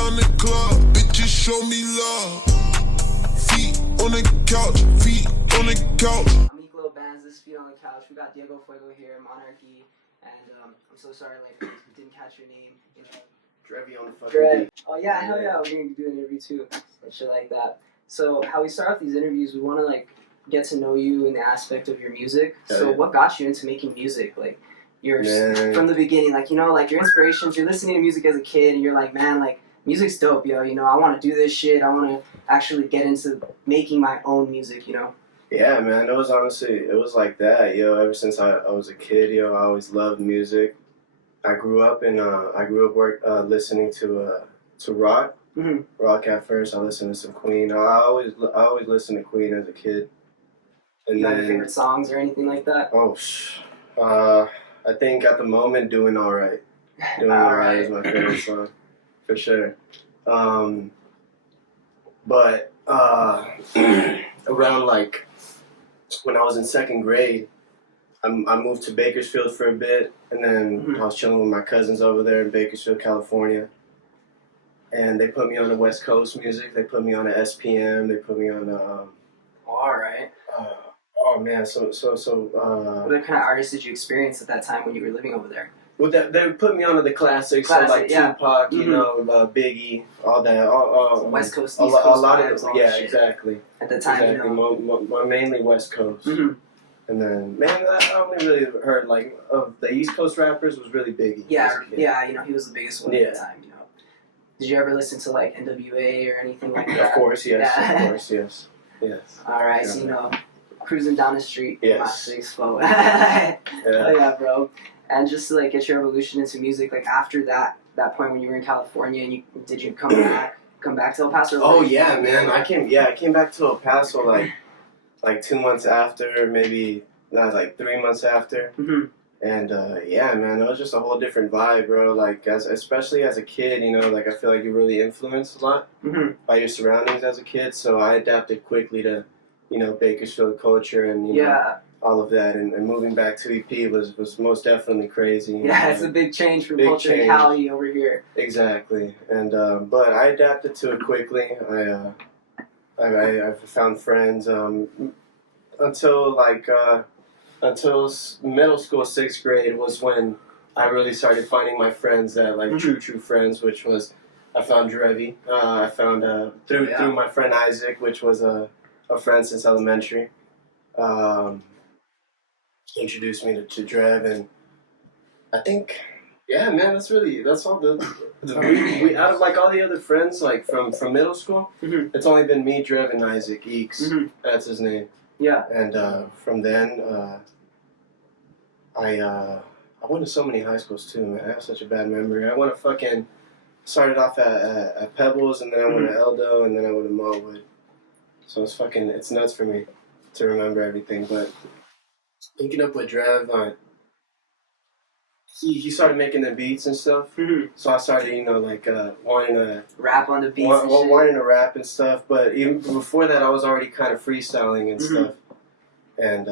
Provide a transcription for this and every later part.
down the club, bitches show me love. Feet on the couch, feet on the couch. Amigo Bands, this is Feet on the Couch. We got Diego Fuego here, Monarchy, and I'm so sorry, like, we didn't catch your name. You know, Drevy on the fucking beat. Oh yeah, hell yeah, we're gonna do an interview too, and shit like that. So how we start off these interviews, we want to like get to know you in the aspect of your music. So what got you into making music? Like, you're from the beginning, like, you know, like your inspirations. You're listening to music as a kid, and you're like, man, like, music's dope, yo. You know, I want to do this shit. I want to actually get into making my own music. You know. Yeah, man. It was honestly, it was like that, yo. Ever since I was a kid, yo, I always loved music. I grew up listening to rock. Mm-hmm. Rock at first. I listened to some Queen. I always listened to Queen as a kid. And you then, have your favorite songs or anything like that? Oh, I think at the moment, Doing Alright. Doing Alright is my favorite song, for sure. But around like when I was in second grade, I moved to Bakersfield for a bit, and then I was chilling with my cousins over there in Bakersfield, California. And they put me on the West Coast music. They put me on the SPM. They put me on all right. Oh man, so what kind of artists did you experience at that time when you were living over there? Well, they put me onto the classics, so like Tupac, you know, Biggie, all that, West Coast, East a Coast lot vibes, of exactly. At the time, exactly. You know, Mainly West Coast, and then man, I only really heard like of the East Coast rappers was really Biggie. Yeah, you know, he was the biggest one at the time. You know, did you ever listen to like NWA or anything like that? Of course, yes. Yeah. Of course, yes. All right, so you know, cruising down the street, my 6'4". Oh yeah, bro. And just to like get your evolution into music, like after that point when you were in California, and did you come back to El Paso? Oh yeah, man. I came back to El Paso like 2 months after, maybe not like 3 months after. And yeah, man, it was just a whole different vibe, bro. Like especially as a kid, you know, like I feel like you're really influenced a lot by your surroundings as a kid. So I adapted quickly to, you know, Bakersfield culture and you know, all of that, and moving back to EP was most definitely crazy. Yeah, it's a big change from culture in Cali over here. Exactly, and but I adapted to it quickly. I found friends until middle school, 6th grade was when I really started finding my friends that like true friends, which was I found Drevy. I found through my friend Isaac, which was a friend since elementary. Introduced me to Drev, and I think, yeah, man, that's all we out of like all the other friends like from middle school, it's only been me, Drev, and Isaac Eeks. That's his name. Yeah. And from then, I went to so many high schools too, man. I have such a bad memory. I went to fucking started off at Pebbles, and then I went to Eldo, and then I went to Malwood. So it's nuts for me to remember everything, but. Linking up with Drev, he started making the beats and stuff. So I started, you know, like wanting to rap on the beats, wanting to rap and stuff. But even before that, I was already kind of freestyling and stuff. And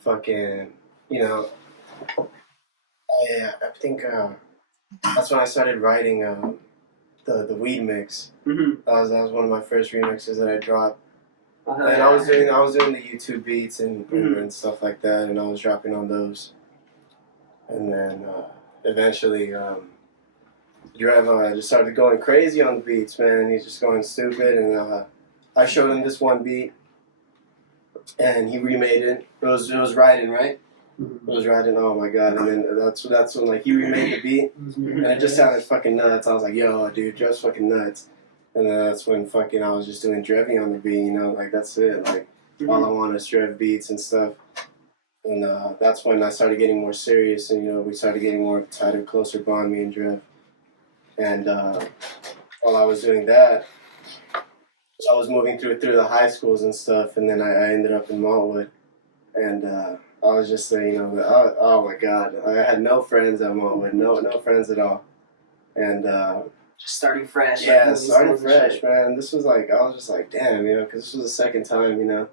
fucking, you know, I think that's when I started writing the Weed Mix. That was one of my first remixes that I dropped. And I was doing the YouTube beats and stuff like that, and I was dropping on those. And then eventually, Drev just started going crazy on the beats, man. He's just going stupid, and I showed him this one beat, and he remade it. It was Riding, right? It was Riding. Oh my god! And then that's when like he remade the beat, and it just sounded fucking nuts. I was like, yo, dude, Drev's fucking nuts. And then that's when I was just doing Drevy on the beat, you know, like that's it. Like all I want is Drev beats and stuff. And that's when I started getting more serious, and you know, we started getting more tighter, closer bond, me and Drev. And while I was doing that, I was moving through the high schools and stuff, and then I ended up in Malwood. And I was just saying, you know, oh my god, I had no friends at Malwood, no friends at all. And just starting fresh. Yeah, starting fresh, man. This was like, I was just like, damn, you know, because this was the second time, you know.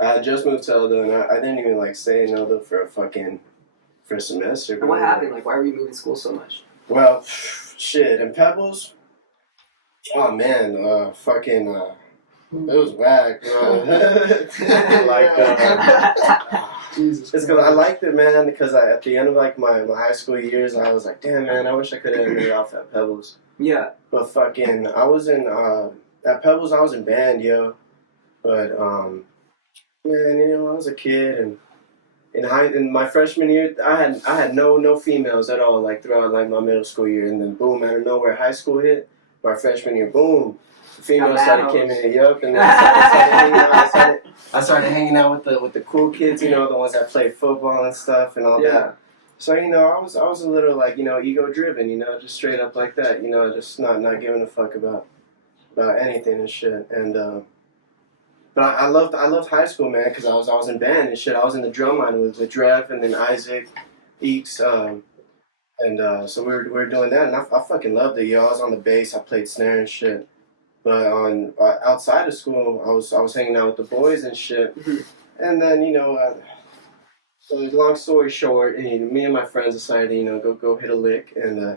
I had just moved to Eldo, and I didn't even like stay in Eldo for a semester. And what happened? Like, why were you moving school so much? Well, shit. In Pebbles, Oh man, fucking, it was whack, bro. Jesus. It's because I liked it, man. Because at the end of like my high school years, I was like, damn, man, I wish I could have ended it off at Pebbles. Yeah. But fucking, I was in at Pebbles. I was in band, yo. But man, you know, I was a kid, and in my freshman year, I had no females at all, like throughout like my middle school year, and then boom, out of nowhere, high school hit. My freshman year, boom, females came in, yup, and then I started hanging out with the cool kids, you know, the ones that play football and stuff and all that. So you know, I was a little like, you know, ego driven, you know, just straight up like that, you know, just not giving a fuck about anything and shit, and. But I loved high school, man, because I was in band and shit. I was in the drum line with Drev and then Isaac, Eeks, and so we were doing that, and I fucking loved it, yo. I was on the bass, I played snare and shit. But on outside of school, I was hanging out with the boys and shit. And then you know, so long story short, me and my friends decided to, you know, go hit a lick, and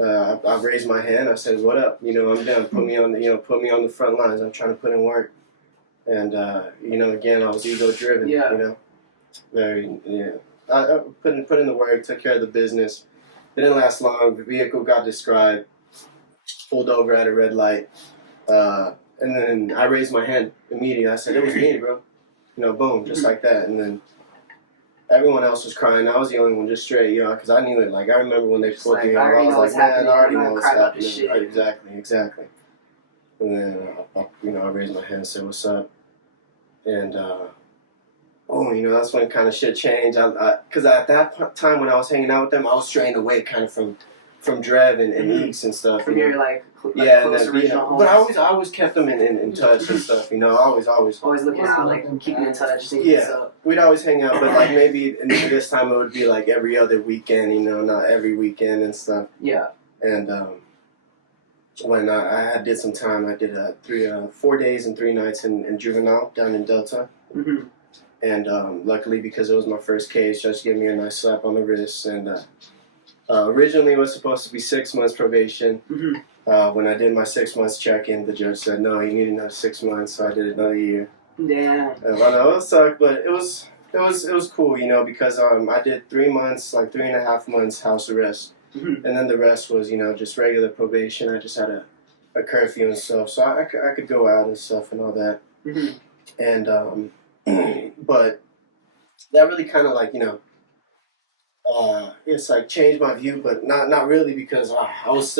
I raised my hand. I said, "What up? You know, I'm down. Put me on the front lines. I'm trying to put in work." And you know, again, I was ego driven. Yeah. You know, very I put in the work, took care of the business. It didn't last long. The vehicle got described, pulled over at a red light, and then I raised my hand immediately. I said, "It was me, bro." You know, boom, just like that. And then everyone else was crying. I was the only one just straight, you know, because I knew it. Like I remember when they pulled me over, I was like, "Man, I already know what's happening." Exactly. And then I raised my hand and said, "What's up?" And you know, that's when kind of shit changed. Because at that time when I was hanging out with them, I was straying away kind of from Drev and Eeks and stuff. From your close original homies. But I always kept them in touch and stuff. You know, always looking out, like keeping in touch. We'd always hang out, but like maybe this time it would be like every other weekend. You know, not every weekend and stuff. Yeah. And when I did some time, I did 4 days and 3 nights in juvenile down in Delta. Mm-hmm. And luckily, because it was my first case, judge gave me a nice slap on the wrist. And originally it was supposed to be 6 months probation. Mm-hmm. When I did my 6 months check-in, the judge said, "No, you need another 6 months." So I did another year. Damn. I know it sucked, but it was cool, you know, because I did 3 months, like 3.5 months house arrest. Mm-hmm. And then the rest was, you know, just regular probation. I just had a curfew and stuff, so I could go out and stuff and all that. Mm-hmm. And but that really kind of like, you know, it's like changed my view, but not really, because I was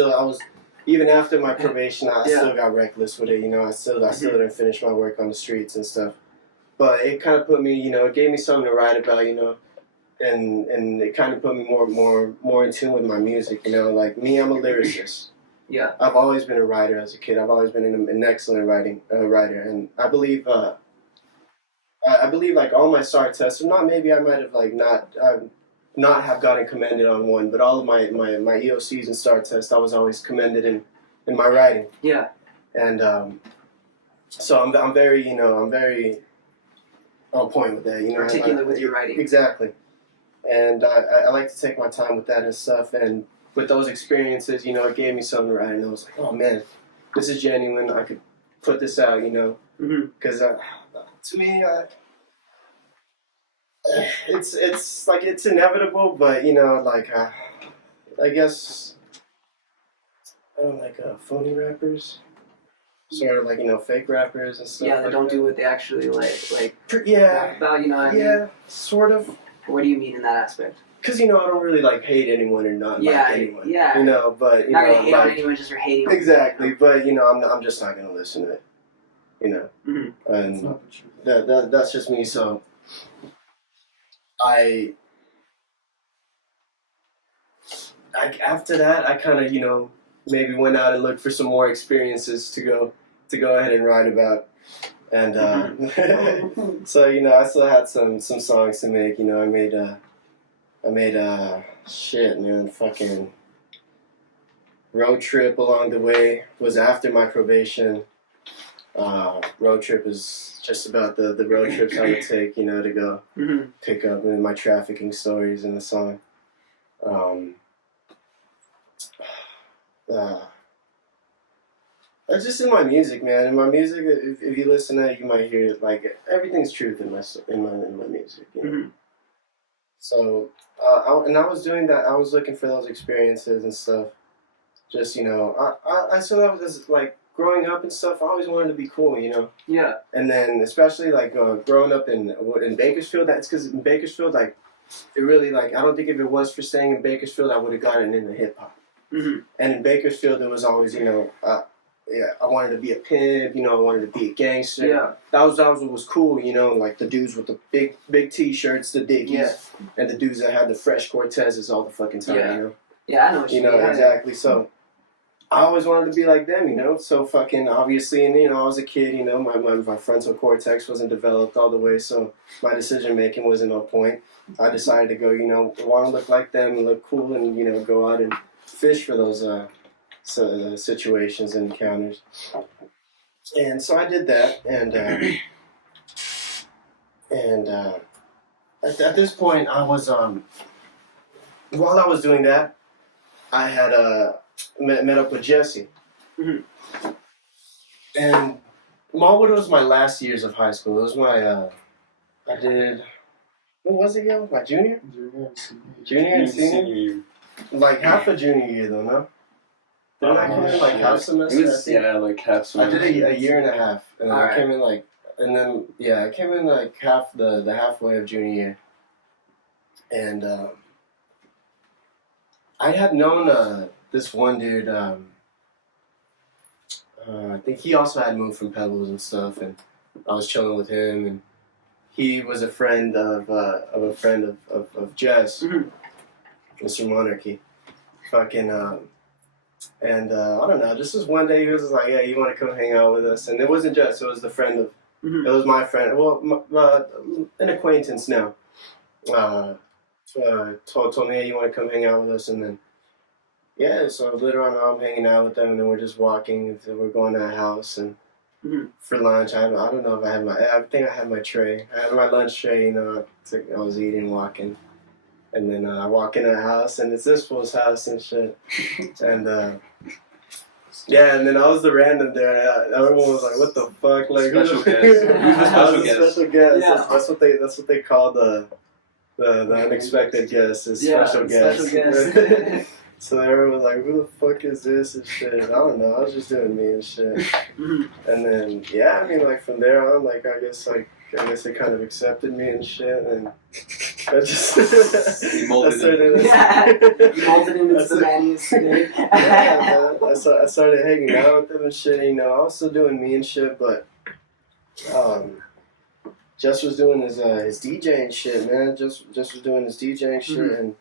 even after my probation, I still got reckless with it. You know, I still didn't finish my work on the streets and stuff. But it kind of put me, you know, it gave me something to write about, you know. And it kind of put me more in tune with my music, you know. Like me, I'm a lyricist. Yeah. I've always been a writer as a kid. I've always been an excellent writer, and I believe like all my SAR tests, or not, maybe I might have like not have gotten commended on one, but all of my EOCs and STAR tests, I was always commended in my writing. Yeah. And so I'm very, you know, on point with that, you know. Articulate with your writing. Exactly. And I like to take my time with that and stuff. And with those experiences, you know, it gave me something to write. And I was like, oh, man, this is genuine. I could put this out, you know. Because to me, it's like it's inevitable. But, you know, like, I guess I don't like phony rappers. Sort of like, you know, fake rappers and stuff. Yeah, they don't do what they actually like rap about, you know what I mean? Yeah, sort of. What do you mean in that aspect? Because, you know, I don't really like hate anyone or not like anyone. Yeah. You know, but you not know, gonna hate on anyone just for hating. Exactly, you know? but you know, I'm just not gonna listen to it. You know, and that's just me. So I after that, I kind of, you know, maybe went out and looked for some more experiences to go ahead and write about. And so, you know, I still had some songs to make. You know, I made shit, man, fucking Road Trip Along the Way was after my probation. Road Trip is just about the road trips I would take, you know, to go pick up my trafficking stories in the song. It's just in my music, man. In my music, if you listen to it, you might hear it. Like everything's truth in my music. You know? So, I was doing that. I was looking for those experiences and stuff. Just I saw that was like growing up and stuff. I always wanted to be cool, you know. Yeah. And then especially like growing up in Bakersfield. That's because in Bakersfield, like it really like I don't think if it was for staying in Bakersfield, I would have gotten into hip hop. And in Bakersfield, there was always I wanted to be a pimp, I wanted to be a gangster. Yeah. That was what was cool, like the dudes with the big T-shirts, the Dickies, and the dudes that had the fresh Cortezes all the fucking time, Yeah. you know? Yeah, I know what you mean. Exactly. So I always wanted to be like them, So fucking obviously, and I was a kid, my frontal cortex wasn't developed all the way, so my decision making wasn't on point. I decided to go, want to look like them and look cool, and go out and fish for those situations and encounters. And so I did that, and at this point, I was while I was doing that, I had met up with Jesse. And Malwood was my last years of high school. It was my what was it again? My junior and senior. Like half a junior year though, no? Didn't I come in like half semester? Like half semester. I did a year and a half, and then I came in I came in like half the halfway of junior year, and I had known this one dude. I think he also had moved from Pebbles and stuff, and I was chilling with him, and he was a friend of a friend of Jess, Mr. Monarchy, fucking. And I don't know, just this one day he was just like, yeah, you want to come hang out with us? And it wasn't Jess, it was the friend of, it was my friend, well, an acquaintance now. Told me, hey, you want to come hang out with us? And then, yeah, so later on I'm hanging out with them, and then we're just walking, so we're going to a house, and for lunch, I don't know if I think I had my tray. I had my lunch tray, I was eating, walking. And then I walk into the house, and it's this fool's house and shit. And and then I was the random there. Everyone was like, "What the fuck?" Like special guest. Who's the special guest? Yeah. That's what they call the unexpected guest. Is special guest. Special guest. So everyone was like, "Who the fuck is this?" and shit. I don't know. I was just doing me and shit. And then like from there on, like I guess they kind of accepted me and shit, and I just you molded You molded him into the man he is today. I started hanging out with them and shit. I was still doing me and shit, but Jess was doing his DJing shit, man. Jess was doing his DJing shit, and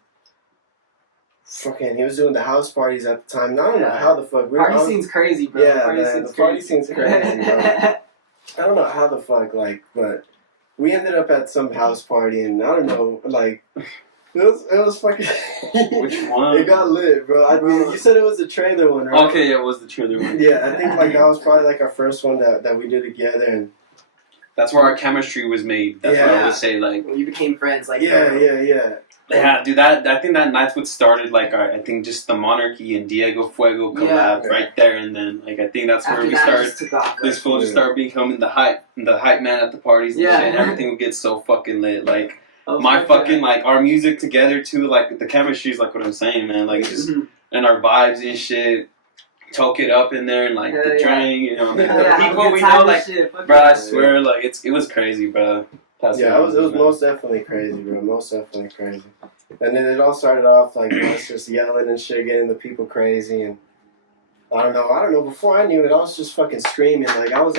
fucking, he was doing the house parties at the time. And I don't know how the fuck. Party scene's crazy, bro. The party scene's crazy, bro. I don't know how the fuck, but we ended up at some house party, and I don't know, like, it was fucking... Which one? It got lit, bro. I mean, you said it was the trailer one, right? Okay, yeah, it was the trailer one. Yeah, I think, like, that was probably, like, our first one that we did together, and... That's where our chemistry was made. That's what I would say, like... When you became friends, like... Yeah, dude, I think that night's what started, like, I think just the Monarchy and Diego Fuego collab right there, and then, like, I think that's where we started. This fool just started becoming the hype man at the parties and shit, and everything would get so fucking lit, like, like, our music together, too, like, the chemistry's, like, what I'm saying, man, like, just, and our vibes and shit, toke it up in there, and, like, the drink, the people we know, like, bro, I swear, like, it was crazy, bro. It was most definitely crazy, bro. Most definitely crazy. And then it all started off like us just yelling and shit, getting the people crazy, and I don't know. Before I knew it, I was just fucking screaming. Like I was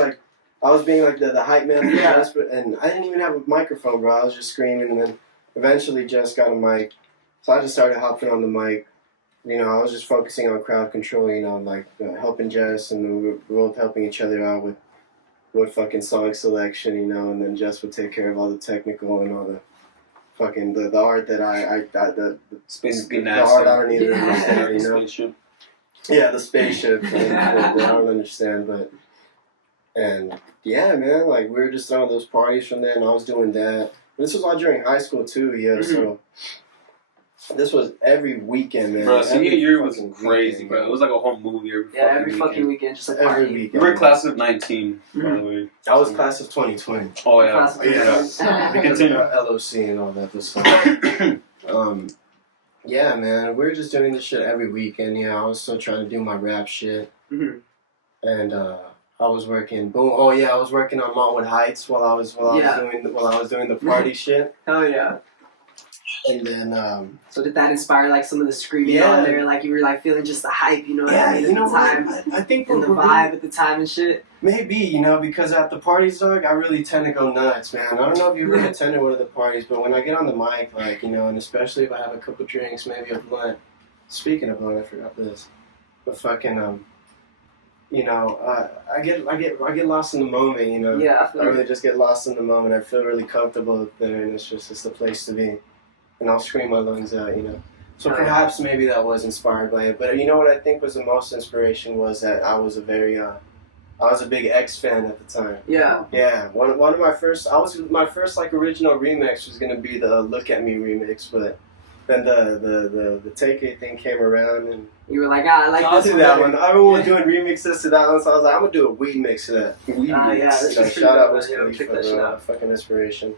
being like the hype man, and I didn't even have a microphone, bro. I was just screaming, and then eventually Jess got a mic, so I just started hopping on the mic. I was just focusing on crowd control, like helping Jess, and then we were both helping each other out with fucking song selection, and then Jess would take care of all the technical and all the fucking the art that the art I don't even understand, Spaceship. Yeah, the spaceship that I don't understand, but man, like we were just throwing those parties from there, and I was doing that. This was all during high school too, so This was every weekend, man. Bro, senior year was crazy, bro. It was like a whole movie every fucking weekend, just like every weekend. We were class of 19, by the way. I was class of 2020. Oh yeah, We continue LOC and all that good stuff. Yeah, man, we were just doing this shit every weekend. I was still trying to do my rap shit, and I was working. Boom! Oh yeah, I was working on Montwood Heights while I was doing the party shit. Hell yeah! And then, so did that inspire like some of the screaming on there? Like you were like feeling just the hype, you know? What I mean, at the time, I think and the vibe at the time and shit. Maybe, because at the parties, dog, I really tend to go nuts, man. I don't know if you've ever attended one of the parties, but when I get on the mic, like, and especially if I have a couple drinks, maybe a blunt. Speaking of blunt, I forgot this. But fucking, I get lost in the moment, Yeah, I really just get lost in the moment. I feel really comfortable there, and it's the place to be. And I'll scream my lungs out, So perhaps maybe that was inspired by it. But you know what I think was the most inspiration was that I was a big X fan at the time. Yeah. Yeah. One of my first like original remix was gonna be the Look at Me remix, but then the Take It thing came around and you were like, I like I'll this do that one. Everyone was doing remixes to that one, so I was like, I'm gonna do a weed mix to that. Weed mix. Shout out Wiz Khalifa for that fucking inspiration.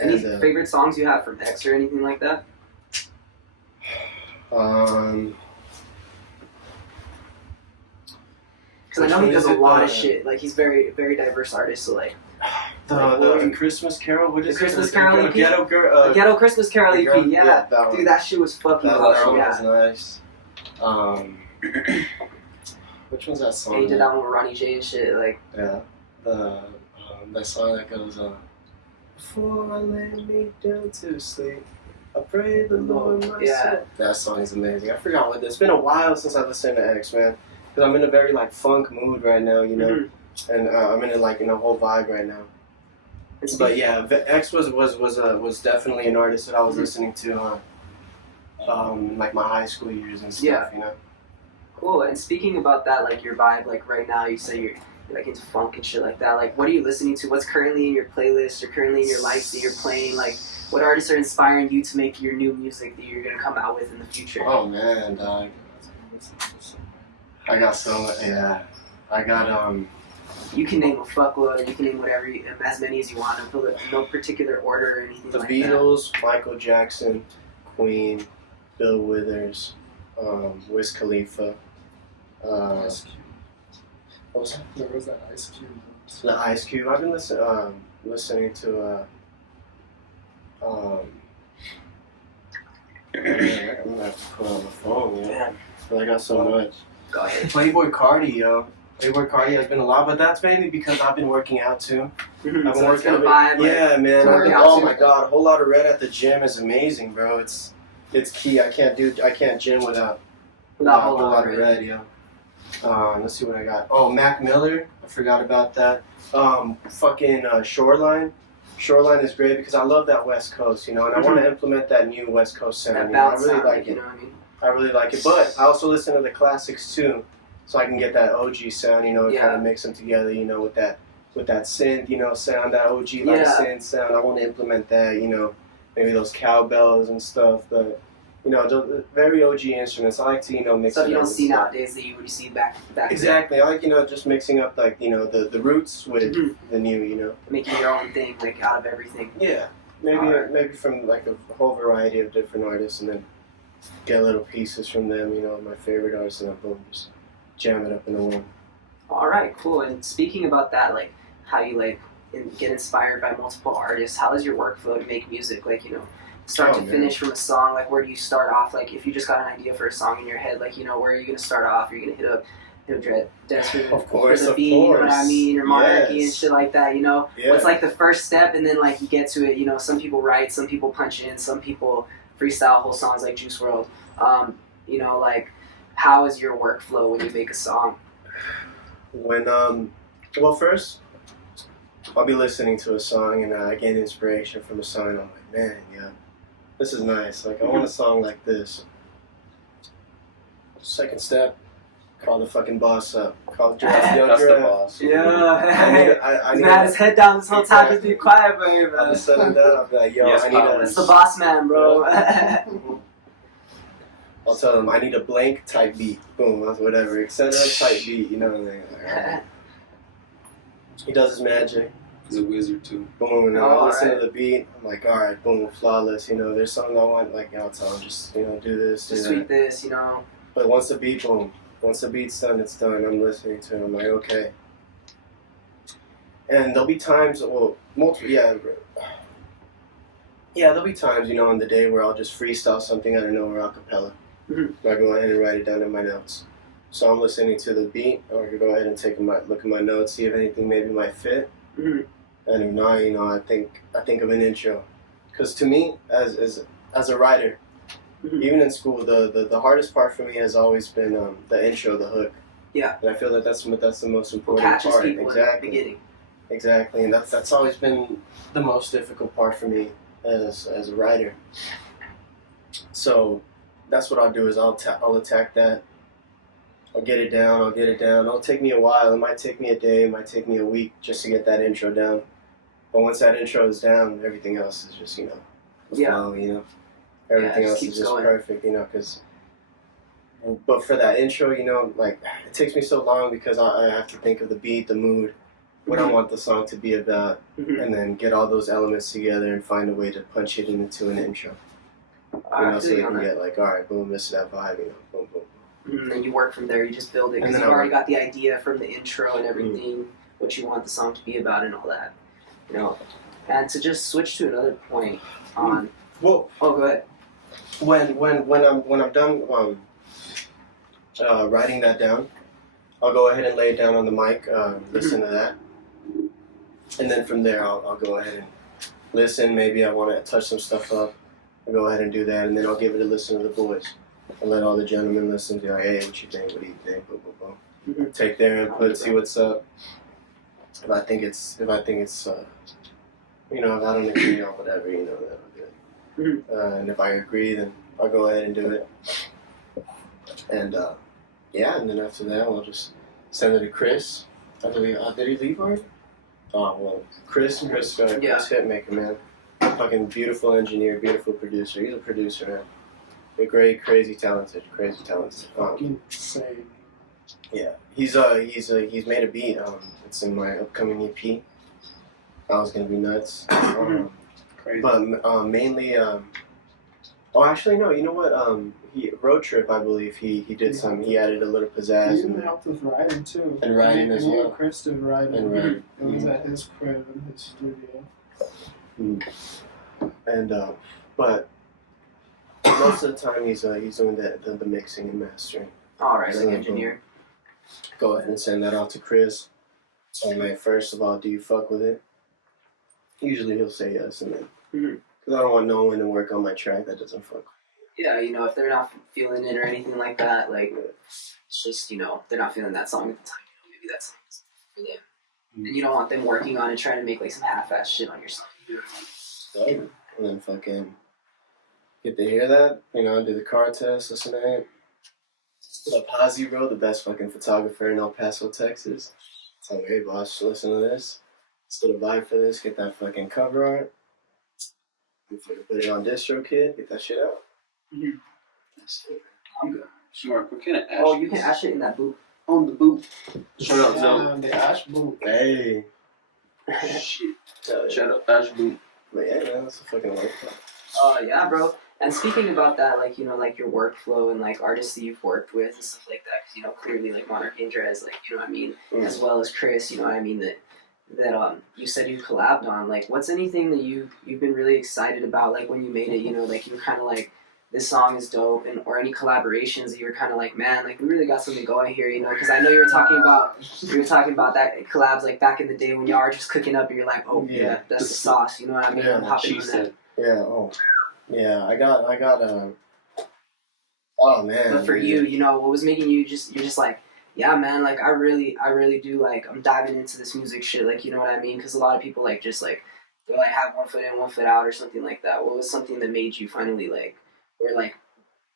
Any favorite songs you have from X or anything like that? Because I know he does a lot of shit. Like he's very, very diverse artist. So like the Christmas Carol. What is the Christmas Carol EP? Ghetto Ghetto Christmas Carol EP. Yeah, that dude, that shit was fucking that clutch. one Yeah, was nice. Which one's that song? and he did that one with Ronnie J and shit. Like that song that goes before I lay me down to sleep, I pray the Lord my soul. That song is amazing. I forgot what. It's been a while since I listened to X, man. Because I'm in a very like funk mood right now, and I'm in a whole vibe right now. But yeah, X was definitely an artist that I was listening to, like my high school years and stuff, Cool. And speaking about that, like your vibe, like right now, you say you're like into funk and shit like that. Like, what are you listening to? What's currently in your playlist or currently in your life that you're playing? Like, what artists are inspiring you to make your new music that you're gonna come out with in the future? Oh man, dog. I got so much. Yeah, I got You can name a fuckload, and you can name whatever, as many as you want, in no particular order or anything the like Beatles, Michael Jackson, Queen, Bill Withers, Wiz Khalifa. Ice Cube. What was that? There was that Ice Cube. The Ice Cube. I've been listening to. I'm gonna have to put on the phone, Yeah. But I got so much. Go ahead. Playboy Cardi, yo. Playboy Cardi has been a lot, but that's mainly because I've been working out too. I've been working out. Vibe, yeah, man. Oh my god, a whole lot of red at the gym is amazing, bro. It's key. I can't gym without a whole lot of red, yo. Let's see what I got. Oh, Mac Miller. I forgot about that. Shoreline. Shoreline is great because I love that West Coast, and I want to implement that new West Coast sound. I really like it. You know what I mean? I really like it, but I also listen to the classics too, so I can get that OG sound, and kind of mix them together, with that synth, sound, that OG like synth sound. I want to implement that, maybe those cowbells and stuff, but the very OG instruments. I like to mix stuff it you don't up see stuff. nowadays that you would see back. Exactly, I like just mixing up like the roots with the new, making your own thing like out of everything. Yeah, maybe from like a whole variety of different artists, and then get little pieces from them, my favorite artists, and boom, just jam it up into one. All right, cool. And speaking about that, like how you get inspired by multiple artists, how is your workflow to make music? Like start to finish from a song. Like where do you start off? Like if you just got an idea for a song in your head, like where are you gonna start off? Are you gonna hit up Desperate for the beat, you know what I mean, or Monarchy and shit like that, What's like the first step, and then like you get to it, some people write, some people punch in, some people freestyle whole songs like Juice WRLD. Like how is your workflow when you make a song? When first I'll be listening to a song and I get inspiration from a song and I'm like, man, yeah, this is nice. Like I want a song like this. Second step, Call the fucking boss up. Call That's the boss. Yeah. I He's had his head down this whole time to be quiet, but hey, I'll man. just set him down. I'll be like, yo, Yes, I need That's the boss man, bro. I'll tell them I need a blank type beat. Boom, whatever. Etc. type beat. You know what I mean? Like, right. He does his magic. He's a wizard too. Boom, and I listen to the beat. I'm like, all right, boom, flawless. You know, there's something I want. Like, I'll tell him just do this, just tweak this, you know. But once the beat's done, it's done. I'm listening to it. I'm like, okay. And there'll be times, there'll be times, in the day where I'll just freestyle something out of nowhere a cappella. I go ahead and write it down in my notes. So I'm listening to the beat, or I could go ahead and take a look at my notes, see if anything maybe might fit. And if not, I think of an intro. Because to me, as a writer, even in school, the hardest part for me has always been the intro, the hook. Yeah. And I feel that that's the most important catches part. People exactly. In the beginning. Exactly, and that's always been the most difficult part for me as a writer. So that's what I'll do is I'll attack that. I'll get it down. It'll take me a while. It might take me a day. It might take me a week just to get that intro down. But once that intro is down, everything else is just flow. Everything else is just perfect. Because. But for that intro, it takes me so long because I have to think of the beat, the mood, what I want the song to be about, and then get all those elements together and find a way to punch it into an intro. So they can get all right, boom, this is that vibe, boom, boom. And then you work from there, you just build it, because you've already got the idea from the intro and everything, what you want the song to be about and all that, And to just switch to another point on... Well, go ahead. When I'm done writing that down, I'll go ahead and lay it down on the mic, listen to that. And then from there, I'll go ahead and listen. Maybe I want to touch some stuff up. I'll go ahead and do that, and then I'll give it a listen to the boys. I'll let all the gentlemen listen to, hey, what you think? What do you think? Boom, boom, boom. Take their input, see what's up. If I think it's, if I don't agree on whatever, that'll do it. And if I agree, then I'll go ahead and do it. And and then after that, I'll just send it to Chris. I believe, did he leave already? Oh, well, Chris Hitmaker, man. Fucking beautiful engineer, beautiful producer. He's a producer, man. A great, crazy talented. Fucking insane. Yeah, he's made a beat. It's in my upcoming EP. That was gonna be nuts. Crazy. But mainly, actually no. You know what? Road Trip, I believe he did some. He added a little pizzazz. He even helped with writing too. And writing as well. Chris did writing. And writing. It was at his crib in his studio. And but most of the time he's doing the mixing and mastering. All right, like engineer. Go ahead and send that out to Chris. So like, first of all, do you fuck with it? Usually he'll say yes, and then because I don't want no one to work on my track that doesn't fuck. Yeah, if they're not feeling it or anything like that, it's just they're not feeling that song at the time. Maybe that song is for them, and you don't want them working on it trying to make some half-ass shit on your song. And then fucking get to hear that, do the car test, listen to it. Posse, bro, the best fucking photographer in El Paso, Texas. Tell me, hey boss, listen to this. Let's get a vibe for this, get that fucking cover art. Put it on DistroKid, get that shit out. That's it. I'm good. Sure, what kind of ash? Oh, you can ash it in that boot. On the boot. Shut up, Zoe. The ash boot. Hey. Shit. Shut up, ash boot. But yeah, man, that's a fucking lifestyle. Yeah, bro. And speaking about that, your workflow and artists that you've worked with and stuff like that, because clearly Monarch and Drez, as well as Chris, that you said you collabed on. What's anything that you've been really excited about, when you made it? You were kind of this song is dope, or any collaborations that you were kind of man, we really got something going here, because I know you were talking about that collabs back in the day when y'all were just cooking up and you're like, oh yeah, that's the sauce, you know what I mean? Yeah, I'm hopping on that. Yeah, yeah, I got oh man. But for you, what was making you're just yeah, man, I really do, I'm diving into this music shit, you know what I mean? Because a lot of people, they'll, have one foot in, one foot out or something like that. What was something that made you finally, or,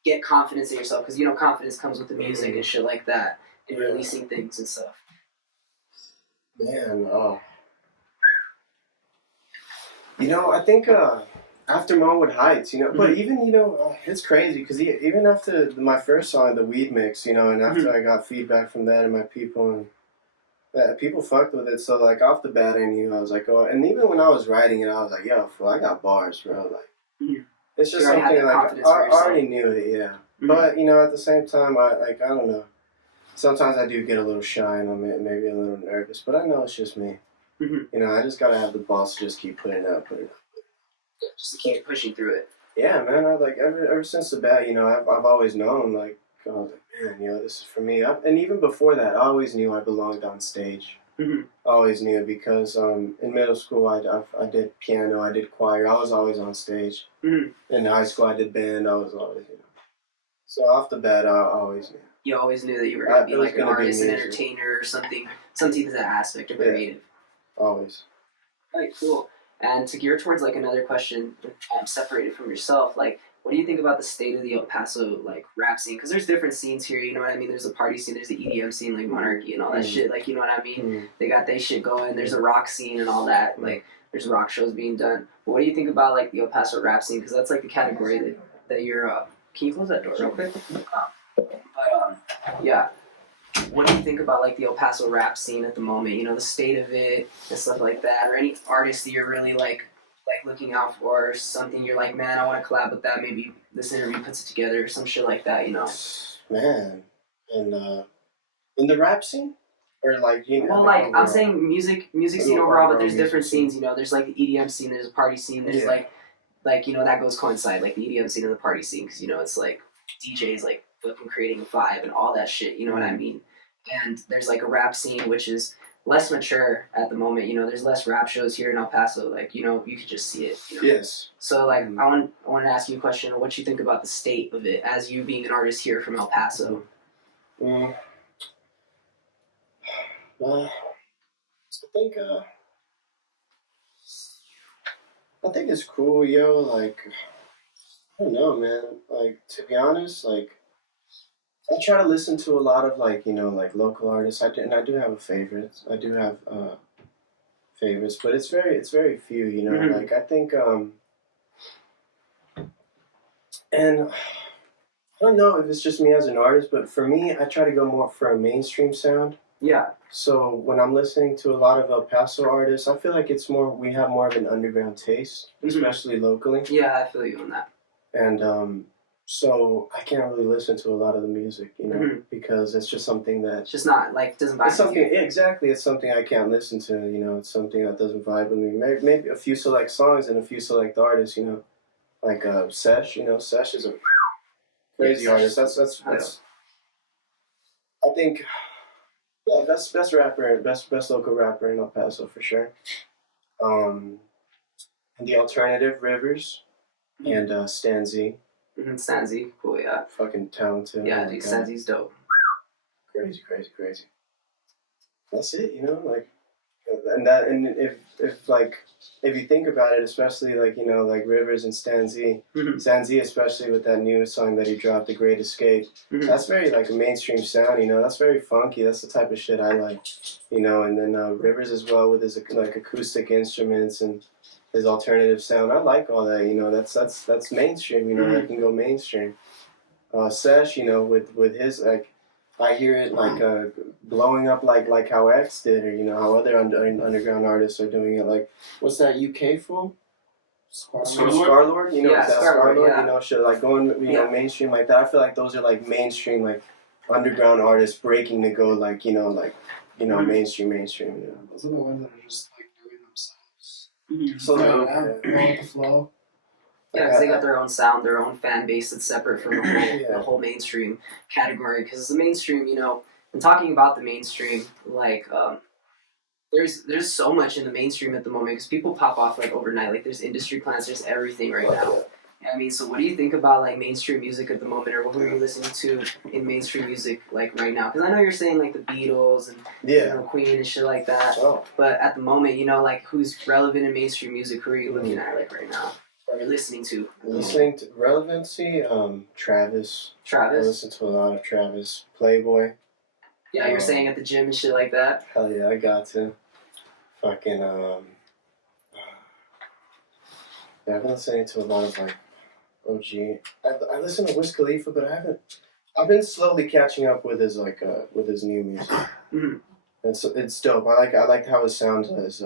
get confidence in yourself? Because, you know, confidence comes with the music and shit like that, and releasing things and stuff. Man, you know, I think after Monwood Heights, you know, but even, you know, it's crazy because even after my first song, the Weed Mix, you know, and after I got feedback from that and my people, and people fucked with it. So, like, off the bat, I knew, I was like, oh, and even when I was writing it, I was like, yo, fool, I got bars, bro. Like, it's just something, like, I already knew it, yeah. But, you know, at the same time, I don't know. Sometimes I do get a little shy and I'm maybe a little nervous, but I know it's just me. You know, I just gotta have the balls to just keep putting it out. Just to keep pushing through it. Yeah, man. I like ever since the bat, you know, I've always known, like, I was like, man, you know, this is for me. And even before that, I always knew I belonged on stage. I always knew because in middle school I did piano, I did choir. I was always on stage. In high school I did band. I was always, you know. So off the bat, I always knew. You always knew that you were going to be like an artist, an entertainer, or something to that aspect of creative. Always. All right, cool. And to gear towards like another question, separated from yourself, like, what do you think about the state of the El Paso like rap scene? Because there's different scenes here, you know what I mean? There's a party scene, there's the EDM scene, like Monarchy and all that shit, like, you know what I mean? They got their shit going. There's a rock scene and all that, like, there's rock shows being done. But what do you think about like the El Paso rap scene? Because that's like the category that you're. Can you close that door real quick? Yeah. What do you think about like the El Paso rap scene at the moment? You know, the state of it and stuff like that, or any artists that you're really like looking out for, or something you're like, man, I want to collab with that. Maybe this interview puts it together, or some shit like that. You know, man, and in the rap scene, or like, you know, well, like overall. I'm saying music scene overall, but there's different scenes. You know, there's like the EDM scene, there's a party scene, there's like you know, that goes coincide, like the EDM scene and the party scene, because you know it's like DJs like fucking creating a vibe and all that shit. You know what I mean? And there's like a rap scene which is less mature at the moment. You know, there's less rap shows here in El Paso. Like, you know, you could just see it. You know? Yes. So like, I want to ask you a question. What you think about the state of it as you being an artist here from El Paso? Well, I think it's cool, yo. Like, I don't know, man. Like, to be honest, like, I try to listen to a lot of, like, you know, like, local artists. I do have a favorite. I do have favorites, but it's very few, you know. Like, I think, and I don't know if it's just me as an artist, but for me, I try to go more for a mainstream sound. Yeah. So when I'm listening to a lot of El Paso artists, I feel like we have more of an underground taste, especially locally. Yeah, I feel you on that. And so I can't really listen to a lot of the music, you know, because it's just something that... It's just not, like, doesn't vibe with you. Exactly, it's something I can't listen to, you know, it's something that doesn't vibe with me. Maybe a few select songs and a few select artists, you know, like Sesh, you know, Sesh is a crazy artist. That's I think, yeah, best rapper, best local rapper in El Paso for sure. And the alternative, Rivers, and Stan Z. Stan Z, cool, yeah. Fucking talented. Yeah, dude, Stan Z's dope. Crazy. That's it, you know, like, and if you think about it, especially like, you know, like Rivers and Stan Z, Stan Z especially with that new song that he dropped, The Great Escape, that's very like a mainstream sound, you know, that's very funky, that's the type of shit I like, you know, and then Rivers as well with his like acoustic instruments and his alternative sound, I like all that, you know, that's mainstream, you know, that can go mainstream. Sesh, you know, with his, like, I hear it like blowing up like how X did, or you know how other underground artists are doing it. Like, what's that UK fool? Scarlord, you know, that Scarlord, you know, shit like going, you know, mainstream like that. I feel like those are like mainstream, like underground artists breaking to go like, you know, mainstream. You know, those are the ones that are just like doing themselves. So go with the flow. Yeah, because they got their own sound, their own fan base that's separate from the whole, the whole mainstream category. Because the mainstream, you know, and talking about the mainstream, like, there's so much in the mainstream at the moment because people pop off like overnight. Like, there's industry plans, there's everything right now. I mean, so what do you think about like mainstream music at the moment, or what are you listening to in mainstream music like right now? Because I know you're saying like the Beatles and you know, Queen and shit like that. But at the moment, you know, like who's relevant in mainstream music? Who are you looking at like right now? or listening to? Listening to relevancy, Travis. I listen to a lot of Travis. Playboy. Yeah, you're saying at the gym and shit like that? Hell yeah, I got to. Fucking, yeah, I've been listening to a lot of, like, OG. I listen to Wiz Khalifa, but I've been slowly catching up with his, like, with his new music. Mm-hmm. It's dope. I like how his sound is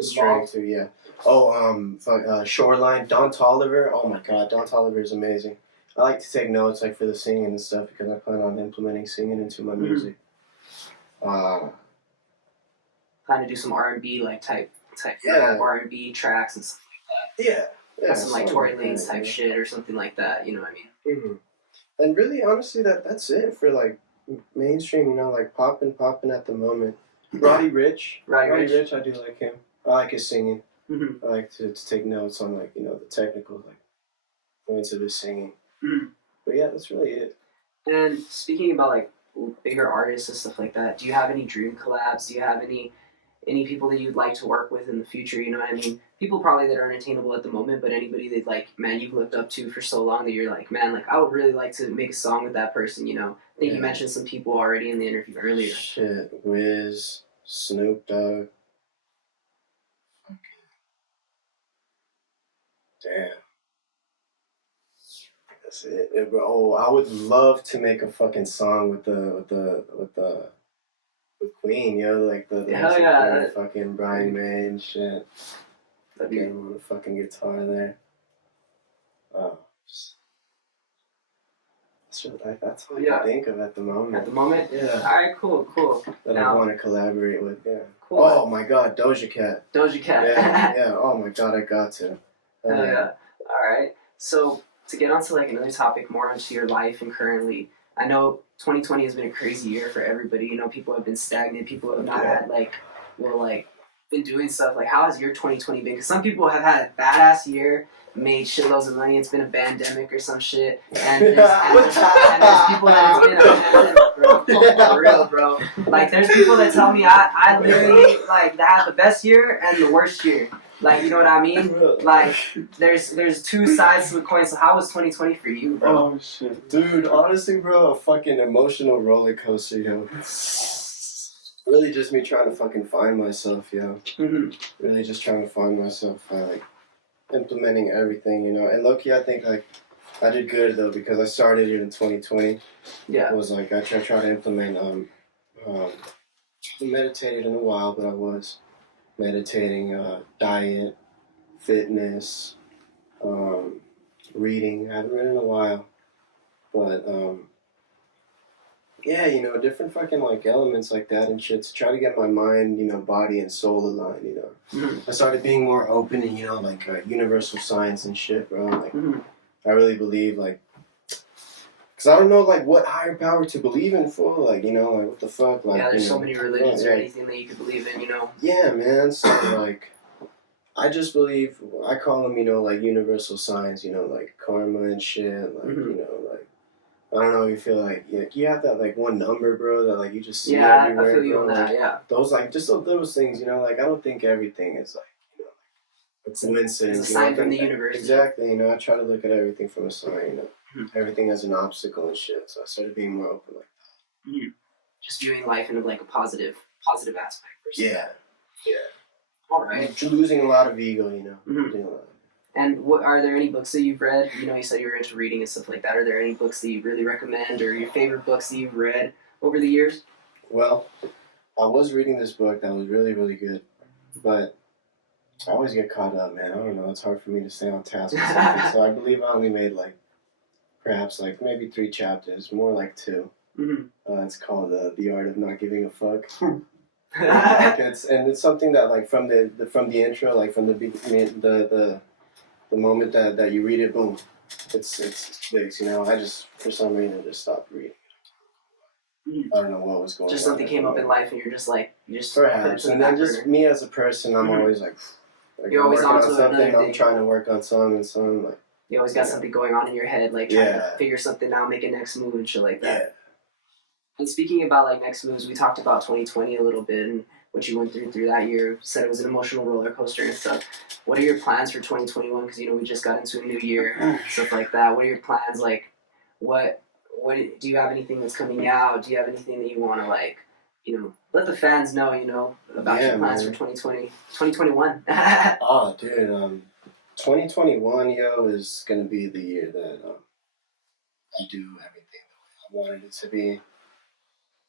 strength too, yeah. Oh, Shoreline, Don Toliver. Oh my god, Don Toliver is amazing. I like to take notes, like, for the singing and stuff, because I plan on implementing singing into my music. Kind of do some R&B, like, type R&B tracks and stuff like that. Yeah. Some, like, Tory Lanez type shit or something like that, you know what I mean? Mm-hmm. And really, honestly, that's it for, like, mainstream, you know, like, popping at the moment. Roddy Ricch, I do like him. I like his singing. Mm-hmm. I like to take notes on, like, you know, the technical, like, points of his singing. Mm-hmm. But yeah, that's really it. And speaking about, like, bigger artists and stuff like that, do you have any dream collabs? Do you have any people that you'd like to work with in the future? You know what I mean? People probably that are unattainable at the moment, but anybody that, like, man, you've looked up to for so long that you're like, man, like, I would really like to make a song with that person, you know? I think you mentioned some people already in the interview earlier. Shit, Wiz, Snoop Dogg. Damn. That's it. Oh, I would love to make a fucking song with Queen, yo, like the fucking Brian May and shit. That'd be with a fucking guitar there. Oh, that's what I think of at the moment. At the moment? Yeah. Alright, cool. That I want to collaborate with, yeah. Cool. Oh my god, Doja Cat. Yeah, oh my god, I got to. Yeah. Alright, so to get onto, like, another topic more into your life and currently, I know 2020 has been a crazy year for everybody. You know, people have been stagnant. People have not had, been doing stuff. Like, how has your 2020 been? Because some people have had a badass year, made shitloads of money. It's been a pandemic or some shit. And there's people that it's been a pandemic, bro. For real, bro. Like, there's people that tell me I literally, like, had the best year and the worst year. Like, you know what I mean? Like, there's two sides to the coin. So how was 2020 for you, bro? Oh, shit. Dude, honestly, bro, a fucking emotional roller coaster, yo. Really just me trying to fucking find myself, yo. Mm-hmm. Really just trying to find myself by, like, implementing everything, you know. And low-key, I think, like, I did good, though, because I started it in 2020. Yeah. It was, like, I tried to implement, meditated in a while, but I was meditating, diet, fitness, reading. I haven't read in a while, but yeah, you know, different fucking, like, elements like that and shit to try to get my mind, you know, body and soul aligned, you know. Mm-hmm. I started being more open and, you know, like, universal science and shit, bro. Like, I really believe, like, because I don't know, like, what higher power to believe in for, like, you know, like, what the fuck, like, yeah, there's so know, many religions or anything that you could believe in, you know. Yeah, man. So, like, I just believe, I call them, you know, like, universal science, you know, like, karma and shit, like, you know, like, I don't know if you feel like, you have that, like, one number, bro, that, like, you just see everywhere, I feel you bro. on that, yeah. Those, like, just those things, you know, like, I don't think everything is, like, you know, like, a coincidence. It's a sign from the universe. Exactly, you know, I try to look at everything from a sign, you know. Everything as an obstacle and shit, so I started being more open like that. Mm-hmm. Just viewing life in, like, a positive aspect. Yeah. All right. Losing a lot of ego, you know. Mm-hmm. And what are there any books that you've read? You know, you said you were into reading and stuff like that. Are there any books that you really recommend, or your favorite books that you've read over the years? Well, I was reading this book that was really, really good, but I always get caught up, man. I don't know. It's hard for me to stay on task with something. So I believe I only made, like, perhaps, like, maybe 3 chapters, more like 2. Mm-hmm. It's called The Art of Not Giving a Fuck. It's something that, like, from the intro, like, from the moment that you read it, boom, it sticks, you know. I just, for some reason, just stopped reading. I don't know what was going on. Just something came up in life and you're just like, perhaps. And then just me as a person, I'm always like you're always on to something. I'm trying to work on some, like, you always got something going on in your head, like trying to figure something out, make a next move and shit like that. And speaking about, like, next moves, we talked about 2020 a little bit, and what you went through that year. You said it was an emotional roller coaster and stuff. What are your plans for 2021? Because, we just got into a new year, stuff like that. What are your plans? Like, what do you have anything that's coming out? Do you have anything that you want to, like, let the fans know, about your plans for 2020, 2021? Oh, dude, 2021, is going to be the year that I do everything the way I wanted it to be.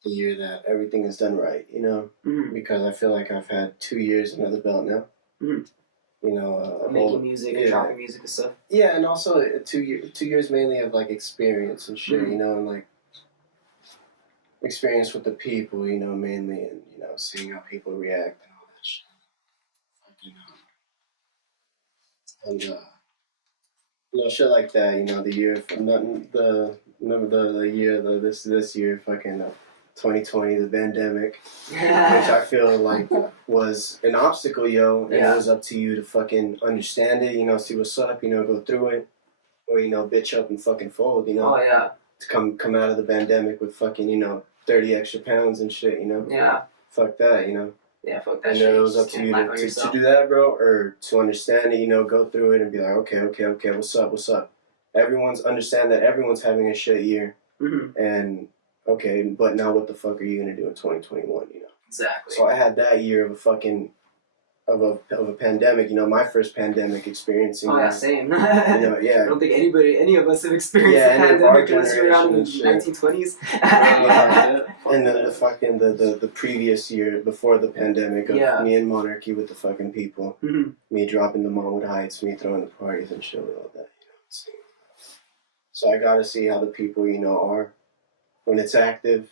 The year that everything is done right, because I feel like I've had 2 years under the belt now. Making music and dropping music and stuff. Yeah, and also 2 years mainly of like experience and shit, and like experience with the people, mainly, and seeing how people react and all that shit. And shit like that. The year from nothing. The year this year, fucking 2020, the pandemic, which I feel like was an obstacle, and it was up to you to fucking understand it, see what's up, go through it, or bitch up and fucking fold, Oh yeah. To come out of the pandemic with fucking 30 extra pounds and shit, Yeah. Fuck that, Yeah, fuck that and shit. it was up to you to do that, bro, or to understand it, go through it and be like, okay, what's up? Understand that everyone's having a shit year, and okay, but now what the fuck are you gonna do in 2021? Exactly. So I had that year of a pandemic. My first pandemic experience. Oh yeah, same. Yeah. I don't think any of us have experienced a pandemic unless you're around in the 1920s. And then the previous year before the pandemic of me in Monarchy with the fucking people, me dropping the Monwood Heights, me throwing the parties and shit with all that. So I gotta see how the people are when it's active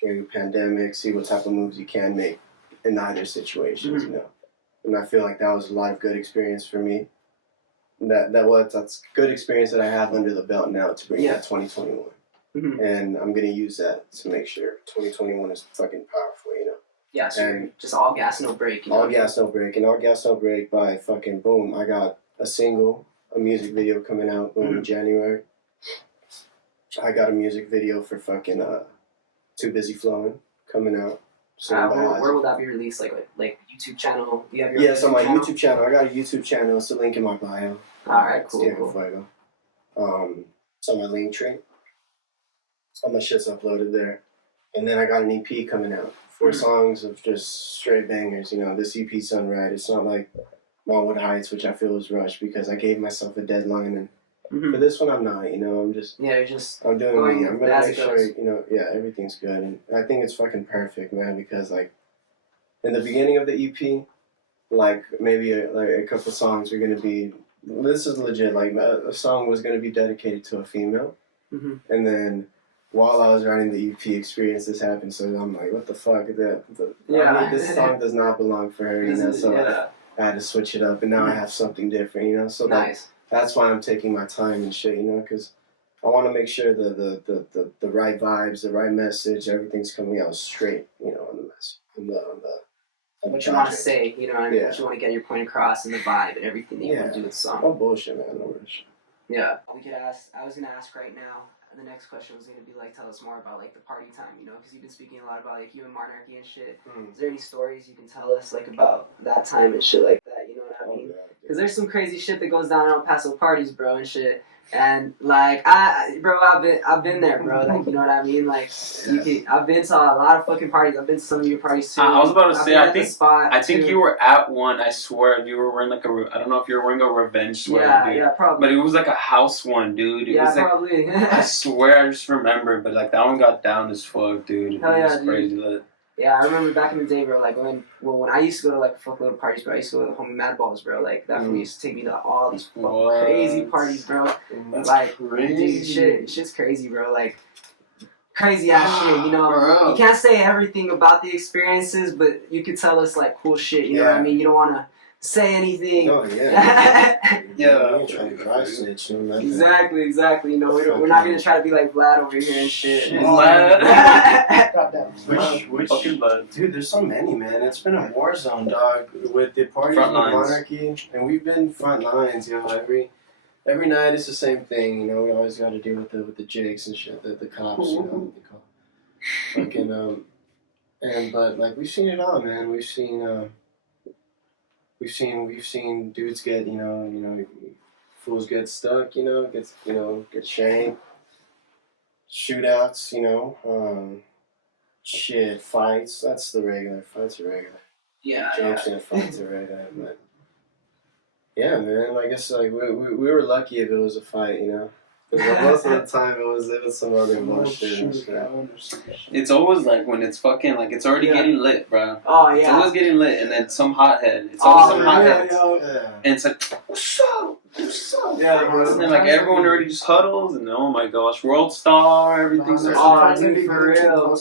during a pandemic. See what type of moves you can make in either situations. And I feel like that was a lot of good experience for me. That's good experience that I have under the belt now to bring into 2021. And I'm gonna use that to make sure 2021 is fucking powerful, Yeah, so and just all gas, no break. All gas, no break, and all gas, no break by fucking boom. I got a single, a music video coming out in January. I got a music video for fucking Too Busy Flowing coming out. Where will that be released? Like YouTube channel? You have your on my YouTube channel. I got a YouTube channel. It's the link in my bio. Alright, cool. Diego Fuego. It's on my link tree. All my shit's uploaded there. And then I got an EP coming out. 4 songs of just straight bangers. This EP's done right. It's not like Monwood Heights, which I feel is rushed because I gave myself a deadline, and for this one I'm not. I'm just I'm doing me. I'm gonna make sure everything's good, and I think it's fucking perfect, man. Because like in the beginning of the EP, like maybe a couple songs are gonna be. This is legit. Like a song was gonna be dedicated to a female, and then while I was writing the EP, experiences happened. So I'm like, what the fuck? This song does not belong for her. So I had to switch it up, and now I have something different. So nice. That's why I'm taking my time and shit. Because I want to make sure the right vibes, the right message, everything's coming out straight. On the message, on the what you want to say, what you want to get your point across, and the vibe and everything that you want to do with the song. No bullshit, man. No bullshit. Yeah. I was gonna ask right now. The next question was gonna be like, tell us more about like the party time, because you've been speaking a lot about like you and Monarchy and shit. Is there any stories you can tell us like about that time and shit like that? You know what I mean? Because there's some crazy shit that goes down at El Paso parties, bro, and shit. And like I've been there, bro. Like you know what I mean? Like I've been to a lot of fucking parties. I've been to some of your parties too. I was about to say I think you were at one. I swear you were wearing like I don't know if you were wearing a revenge sweater, dude. Yeah, probably. Mm-hmm. But it was like a house one, dude. It was like, probably. I swear I just remember, but like that one got down as fuck, dude. Hell it was yeah, crazy lit. Yeah, I remember back in the day, bro, like when I used to go to like fuckload of parties, bro, I used to go to the homie Mad Balls, bro, like that fool used to take me to all these crazy parties, bro. That's like, crazy. Dude, shit's crazy, bro, like, crazy ass shit, you can't say everything about the experiences, but you could tell us like cool shit, you know what I mean? You don't want to say anything. Oh, yeah. Yeah. Trying to dry snitch. Exactly. We're not going to try to be like Vlad over here and shit. Vlad. Which fucking Vlad. Dude, there's so many, man. It's been a war zone, dog, with the parties Front with lines. Monarchy, and we've been front lines, every night it's the same thing, we always got to deal with the jigs and shit, the cops, what they call fucking, But like we've seen it all, man. We've seen dudes get fools get stuck, get shanked, shootouts, shit, fights. That's the regular. Fights are regular. Yeah. Jumps in fights are regular, but yeah, man. I guess like we were lucky if it was a fight, But most of the time it was some other bullshit and shit. It's always like when it's fucking like it's already getting lit, bro. Oh yeah. It's always getting lit, and then some hothead. It's always some hothead. Yeah. And it's like, what's up? What's up? Yeah, bro. And then like everyone already just huddles, and oh my gosh, world star, everything starts. Dude, for real.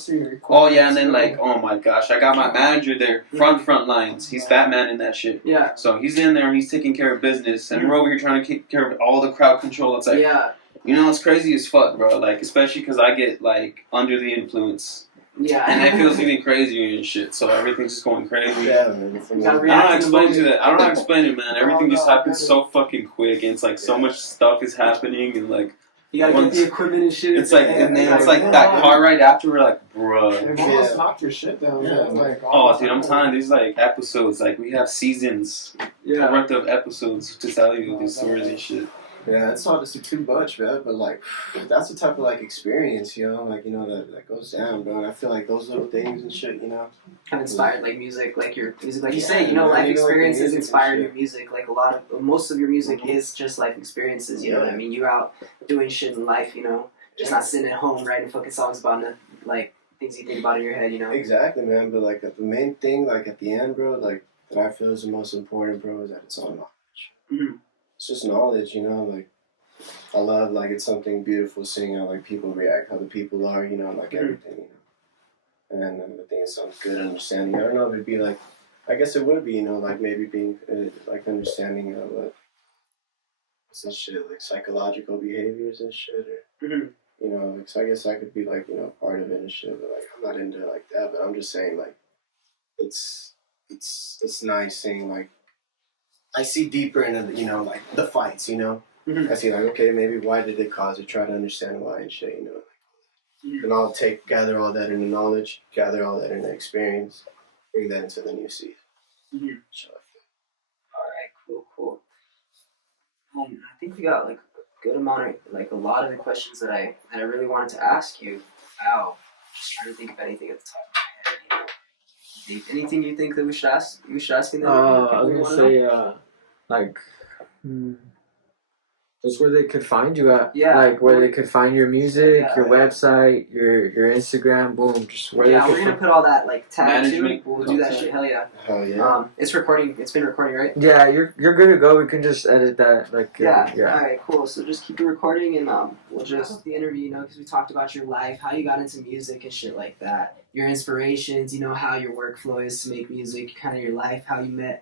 Oh yeah, and then like, oh my gosh, I got my manager there, front lines. He's Batman in that shit. Yeah. So he's in there, and he's taking care of business, and we're over here trying to take care of all the crowd control. It's like, yeah. It's crazy as fuck, bro. Like, especially because I get like under the influence. Yeah. And it feels even crazier and shit. So everything's just going crazy. Yeah, man. I don't know how to explain to that. I don't know how to explain it, man. Everything just happens so fucking quick, and it's like so much stuff is happening, and like you gotta get the equipment and shit. It's like, and then it's like that car right after. We're like, bruh. It almost knocked your shit down. Yeah. Like, Oh, dude, I'm telling you, these like episodes. Like we have seasons worth of episodes to tell you these stories and shit. Yeah, it's obviously too much, man. But like, that's the type of like experience, that goes down, bro. And I feel like those little things and shit, kind of inspired like music, like your music, like you say, man, life experiences like inspire your music. Like most of your music is just life experiences. You know what I mean? You're out doing shit in life, just not sitting at home writing fucking songs about like things you think about in your head, Exactly, man. But like the main thing, like at the end, bro, like that I feel is the most important, bro, is that it's all knowledge. Mm-hmm. It's just knowledge, like I love like it's something beautiful seeing how like people react, how the people are, like everything, And I think it's some good understanding. I don't know if it'd be like, I guess it would be, like maybe being like understanding of what's that shit, like psychological behaviors and shit, or like, so I guess I could be like part of it and shit, but like I'm not into like that. But I'm just saying like it's nice seeing like. I see deeper into like the fights, I see like okay, maybe why did they cause it? Try to understand why and shit, And I'll gather all that into knowledge, gather all that into experience, bring that into the new season. So all right, cool. I think we got like a good amount of like a lot of the questions that I really wanted to ask you. Wow, just trying to think of anything at the top of my head. Anything you think that we should ask? You should ask in there. I was gonna say, just where they could find you at. Yeah. Like where they could find your music, your website, your Instagram. Boom. Just where. Yeah, we're gonna put all that like tag too. We'll do that shit. Hell yeah. Hell yeah. It's recording. It's been recording, right? Yeah, you're good to go. We can just edit that. Like. Yeah. All right. Cool. So just keep it recording, and we'll just the interview. Because we talked about your life, how you got into music and shit like that. Your inspirations. How your workflow is to make music. Kind of your life. How you met.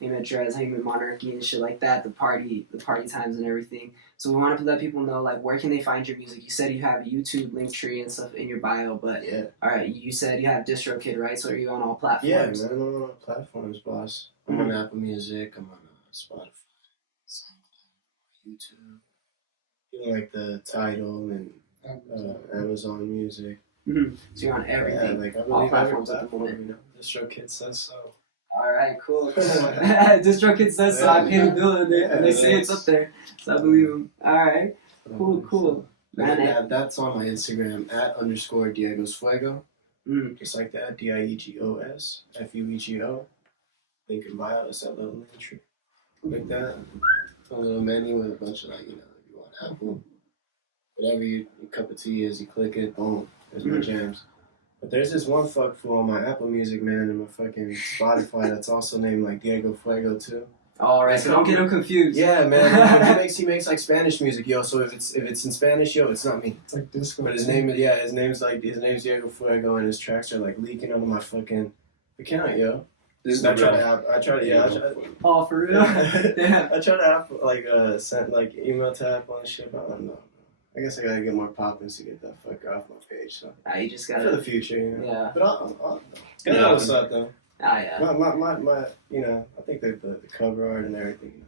You met Drez, how you met Monarchy and shit like that, the party times and everything. So we wanted to let people know, like, where can they find your music? You said you have a YouTube link tree and stuff in your bio, but all right, you said you have DistroKid, right? So are you on all platforms? Yeah, man, I'm on all platforms, boss. I'm on Apple Music, I'm on Spotify, SoundCloud, YouTube, even like the Tidal and Amazon Music. Mm-hmm. So you're on everything. Yeah, like I all believe platforms every at the moment. platform, DistroKid says so. Alright, cool. DistroKid says so. I pay the bill and they say it's up there. So I believe them. Alright. Cool. Man, that's on my Instagram, @_Diego Fuego. Just like that, DIEGOS, FUEGO. Link in bio, it's that little link tree. Like that. A little menu with a bunch of like, if you want Apple. Whatever your cup of tea is, you click it, boom. There's my jams. But there's this one fuck fool on my Apple Music, man, and my fucking Spotify that's also named like Diego Fuego too. Alright, so don't get him confused. Yeah, man. he makes like Spanish music, yo. So if it's in Spanish, yo, it's not me. It's like disco. But his name's Diego Fuego, and his tracks are like leaking onto my fucking account, yo. I try to. Oh, for real? Yeah. I try to send like email to Apple and shit, but I don't know. I guess I gotta get more poppins to get that fucker off my page. So you just gotta for the future, Yeah. But I'll know what's up though. Yeah. My I think the cover art and everything.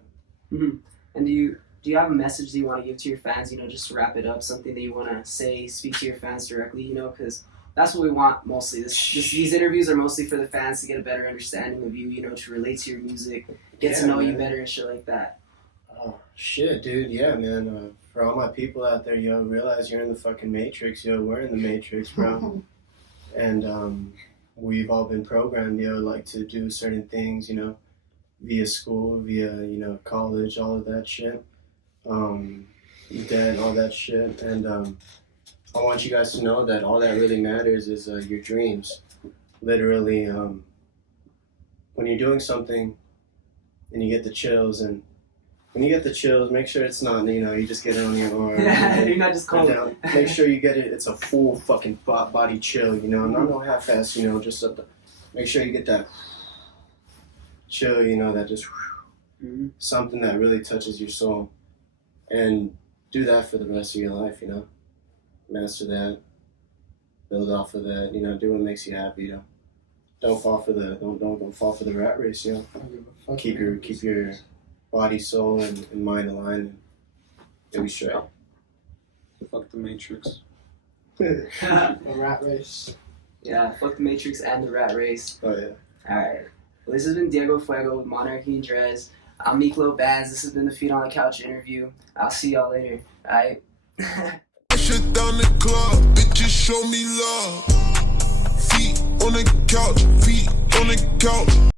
Mm-hmm. And do you have a message that you want to give to your fans? Just to wrap it up, something that you want to say, speak to your fans directly. Because that's what we want mostly. These interviews are mostly for the fans to get a better understanding of you, you know, to relate to your music, get to know you better and shit like that. Oh, shit, dude. Yeah, man. For all my people out there, yo, realize you're in the fucking Matrix, yo. We're in the Matrix, bro. And we've all been programmed, yo, like to do certain things, you know, via school, via, you know, college, all of that shit. Debt, all that shit. And I want you guys to know that all that really matters is your dreams. Literally, when you're doing something and you get the chills, and when you get the chills, make sure it's not, you know, you just get it on your arm. Yeah, you're not just cold. Make sure you get it, it's a full fucking body chill, you know, not no half-ass, you know, just make sure you get that chill, you know, that just something that really touches your soul. And do that for the rest of your life, you know. Master that, build off of that, you know, do what makes you happy, you know. Don't fall for the rat race, you know. Keep your body, soul, and mind aligned, and you'll be straight. Fuck the Matrix. The rat race. Yeah, fuck the Matrix and the rat race. Oh yeah. Alright. Well, this has been Diego Fuego with Monarchy and Drez. I'm Miklo Baz. This has been the Feet on the Couch interview. I'll see y'all later. Alright? Shut down the club, bitches show me love. Feet on the couch, feet on the couch.